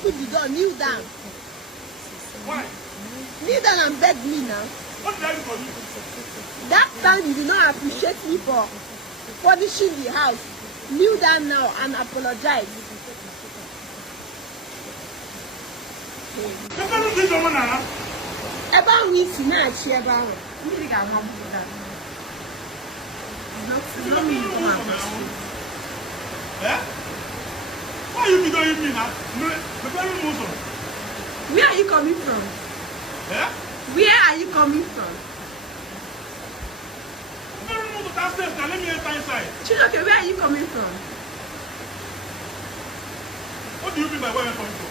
open the door, kneel down. Why? Kneel down and beg me now. What did I do for you? That time you did not appreciate me for furnishing the house. Kneel down now and apologize. About me, it's not about it. It's not me. Why are you doing me now? Where are you coming from? Where are you coming from? Let me enter inside. Chidoke, where are you coming from? What do you mean by where I'm coming from?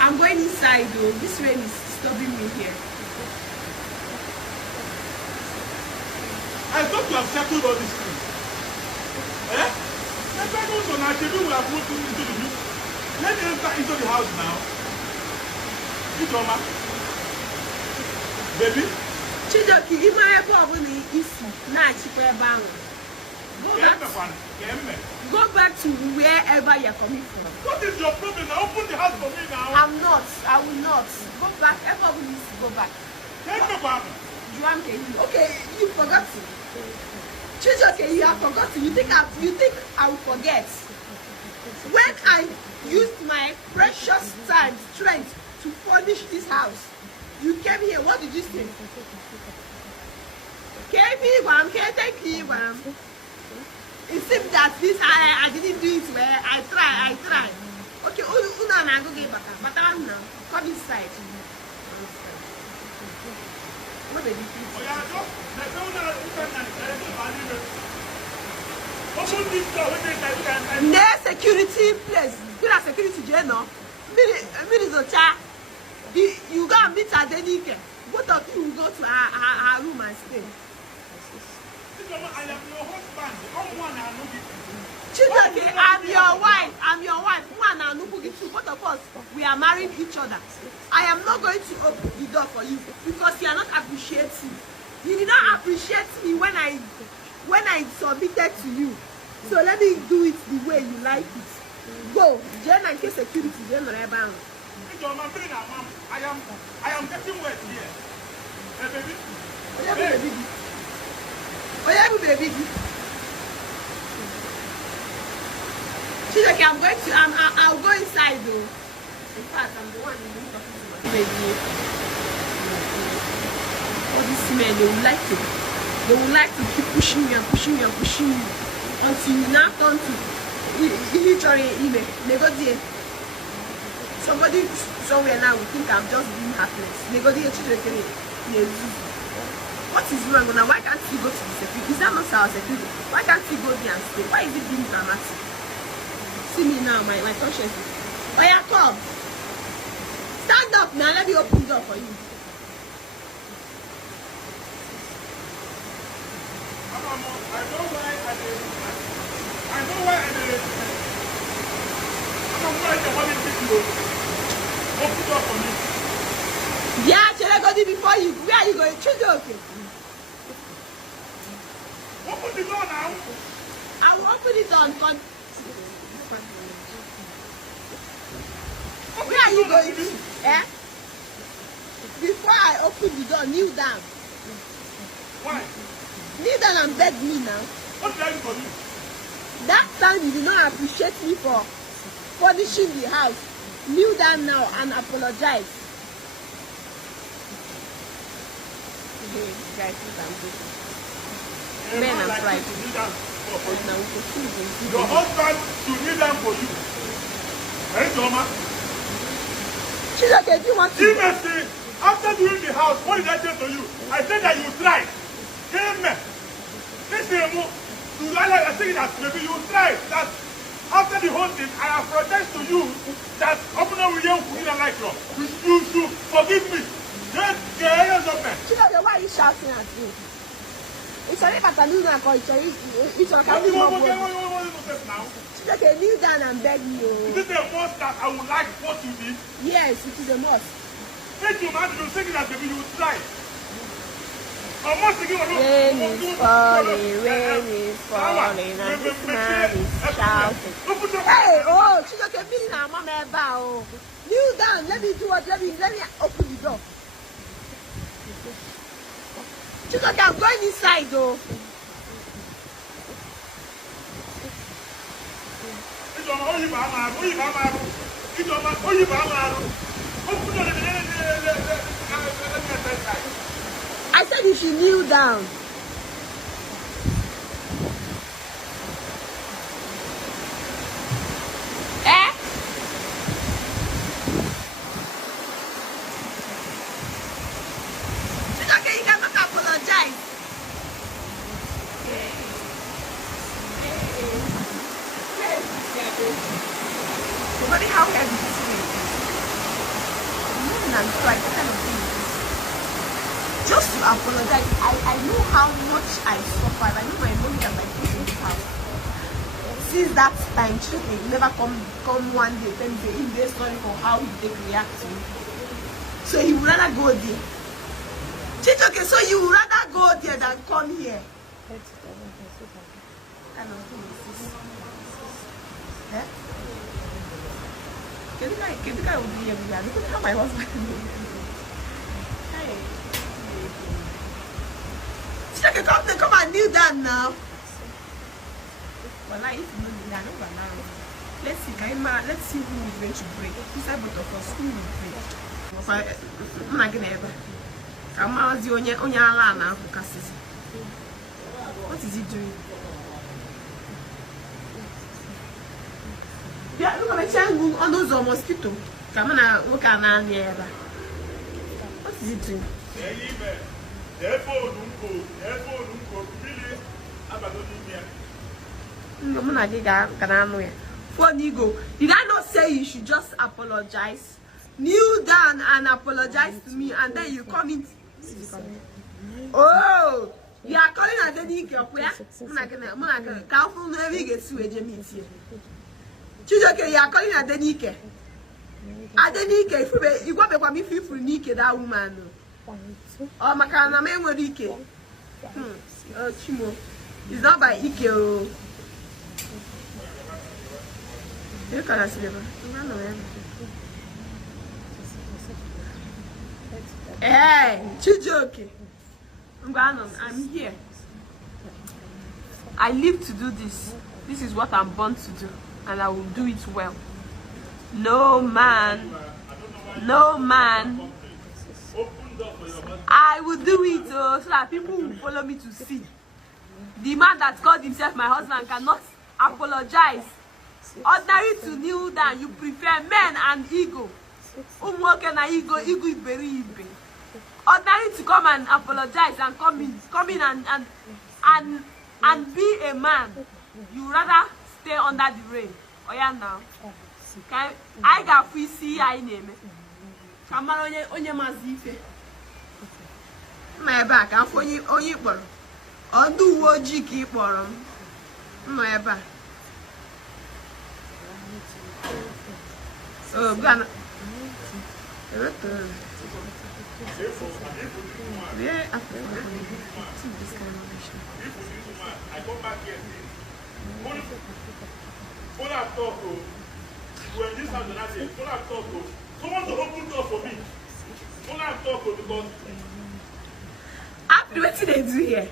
I'm going inside though. This rain is stopping me here. I thought you have settled all these things. The bedrooms on our table will have moved into the room. Let me enter into the house now. Ijoma. Baby? Chidoke, if I have a issue, not go back to wherever you're coming from. What is your problem? Now open the house for me now. I'm not. I will not. Go back. Everybody needs to go back. Okay, you forgot to. Chidoke, you have forgotten. You think I will forget? When I used my precious time, strength to furnish this house, you came here. What did you say? It seems that this I didn't do it well. I tried. Okay, una na go get back. But I'm now. Come inside. What did you do? No security place. Good at security jail now. You go and meet Adenike. Both of you will go to her room and stay. I am your husband. Chidoke, I'm your wife. Both of us, we are marrying each other. I am not going to open the door for you because you are not appreciating. You did not appreciate me when I submitted to you. So let me do it the way you like it. Go. Jen and security. Jen I am getting wet here. Hey, baby. Oh yeah, baby. She's okay. I'll go inside though. In fact, I'm the one who's talking to my baby. All these men, they would like to keep pushing me until you now turn to literally email. They go there. Somebody somewhere now will think I'm just being heartless. They go there. What is wrong now? Why can't you go to the security? Is that not our security? Why can't you go there and stay? Why is it being dramatic? See me now, my conscience. Oh yeah, come. Stand up now. Let me open the door for you. Open the door for me. Yeah, shall I go there before you? Where are you going? Chidoke. Open the door now. I will open it on. Where are you going to? Before I open the door, kneel down. Why? Kneel down and beg me now. What did I do for you? That time you did not appreciate me for furnishing the house. Kneel down now and apologize. Okay, guys, I'm good. Men are right. Your husband should kneel down for you. Hey, Joma. Chidoke, do you want to? After doing the house, what did I say to you? I said that you tried. Amen. This is I think that maybe you tried. That after the whole thing, I apologize to you that Opener William didn't like you. You should forgive me. Chidoke, why are you shouting at me? It's only that I knew that it's okay, kneel down and beg me. Is it a must that I would like what you did? Yes, it is a must. Thank you, man. You think that maybe you would try. Rain is falling, and this man is shouting. bow. Kneel down. Let me do what? Let me open the door. Chicoke, I'm going inside though. I said you should kneel down. How heavy this is. Just to apologize, I know how much I suffered. I know my mom and my parents have. Since that time, Chicoke never come one day, then say in there sorry for how they react to me. So he would rather go there. Chicoke, so you would rather go there than come here. I don't think this is. Yeah? Can the guy will be here? Look at how my husband is. Hey. Chicoke, come and kneel down now. Well, if you know the now, let's see who is going to break. Who's able to us? Who will break? I'm not gonna ever. I'm out the only alana who casses. What is he doing? Yeah, look at my child on those mosquito. Come on, look at now near. What is he doing? Did I not say you should just apologize? Kneel down and apologize to me, and then you come in. Oh, you are calling a Denike. Chicoke, you are calling a Denike. Adenike, you go back me feel for Nike, that woman. Oh, Makana, man, what Ike? Oh, Chimo. It's not by Ike. You can't see them. Hey, Chicoke. I'm here. I live to do this. This is what I'm born to do, and I will do it well. No man. I will do it so that people will follow me to see. The man that called himself my husband cannot apologize. Ordinary to kneel down, you prefer men and ego. Ego is very evil. Ordinary to come and apologize and come in and be a man. You rather stay under the rain. Oh yeah, now. Okay? I got free see I name it. Come on, onye mazife. My back, I'm for you on you. On do what you keep on my back. So, Ghana. Yeah, after this kind of issue. I come back here. When I talk to when this happened, I say, when I talk to someone to open door for me. When I talk to because after what did they do here?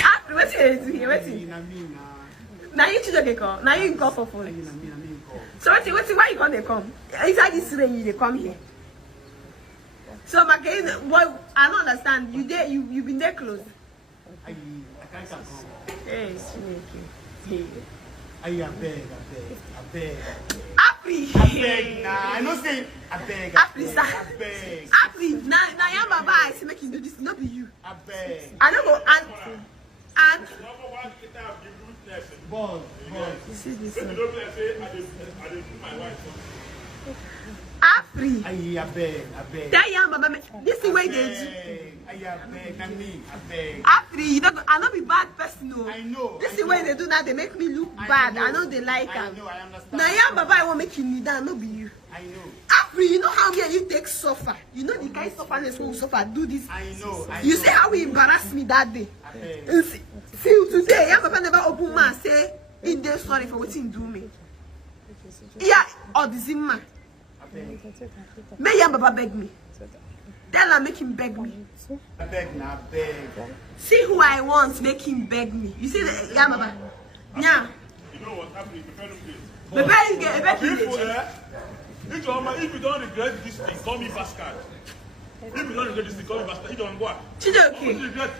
After what did they do here? Now you Chicoke call. Now you call for phone. So why you gonna come? Inside this rain, you come here. So again, what I don't understand. You've been there close. I can't come. Hey, Hey. I beg. Apri. I beg. Nah, I don't say I beg. Apri, sir. I beg. Apri. Now your baba I say make you do this. Not be you. I beg. I don't go and. Boy. You see this one. Apri. I beg. That young baba. This is where they do. I beg. Apri, you don't. I not be bad person. No. I know. This is where they do that. They make me look bad. I know they like I them. know. I understand. Now young baba I won't make you kneel down. Not be you. I know. Apri. Afri, you know how me and you take suffer. You know the kind of sufferness when we suffer do this. I know. You see how he embarrassed me that day. See today, your papa never open mouth say he dey sorry for what he do me. Yeah, or the Zimma. May your papa beg me. Tell her make him beg me. I beg now, beg. See who I want, make him beg me. You see the yeah, papa. Yeah. You know what happened? If you don't regret this thing, call me bastard. If you don't regret this thing, call me bastard. You don't go. Chidoke.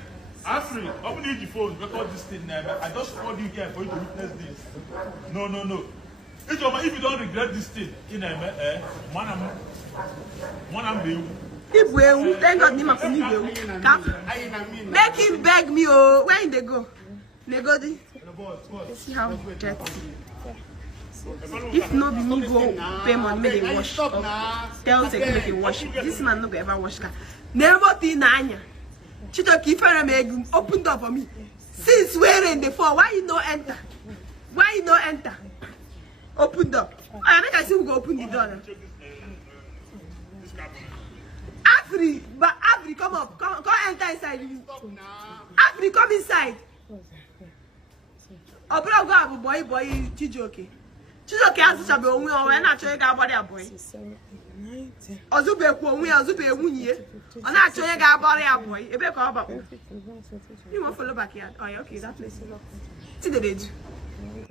Afri, open the phone, record this thing now. I just called you here for you to witness this. No. If you don't regret this thing, Thank God, make him beg me. Oh, where they go? They go there. See how dirty. If no be me go pay money, make they wash. Tell say make him wash. This man no go ever wash car. Never think Nanya. Chidoke, if I make open door for me. Since we're in the fall, why you no enter? Why you no enter? Open door. I think I see who go open the door. Afri, come up. Come enter inside. Afri, come inside. Obro go abu boy Chidoke. Chidoke has to be onwe o we na choye ga body aboy. Ozube ku onwe ozube ewunye. O na choye ga body aboy. Ebe ka oba. You want follow back here? Oh, yeah, okay, that place. See the do.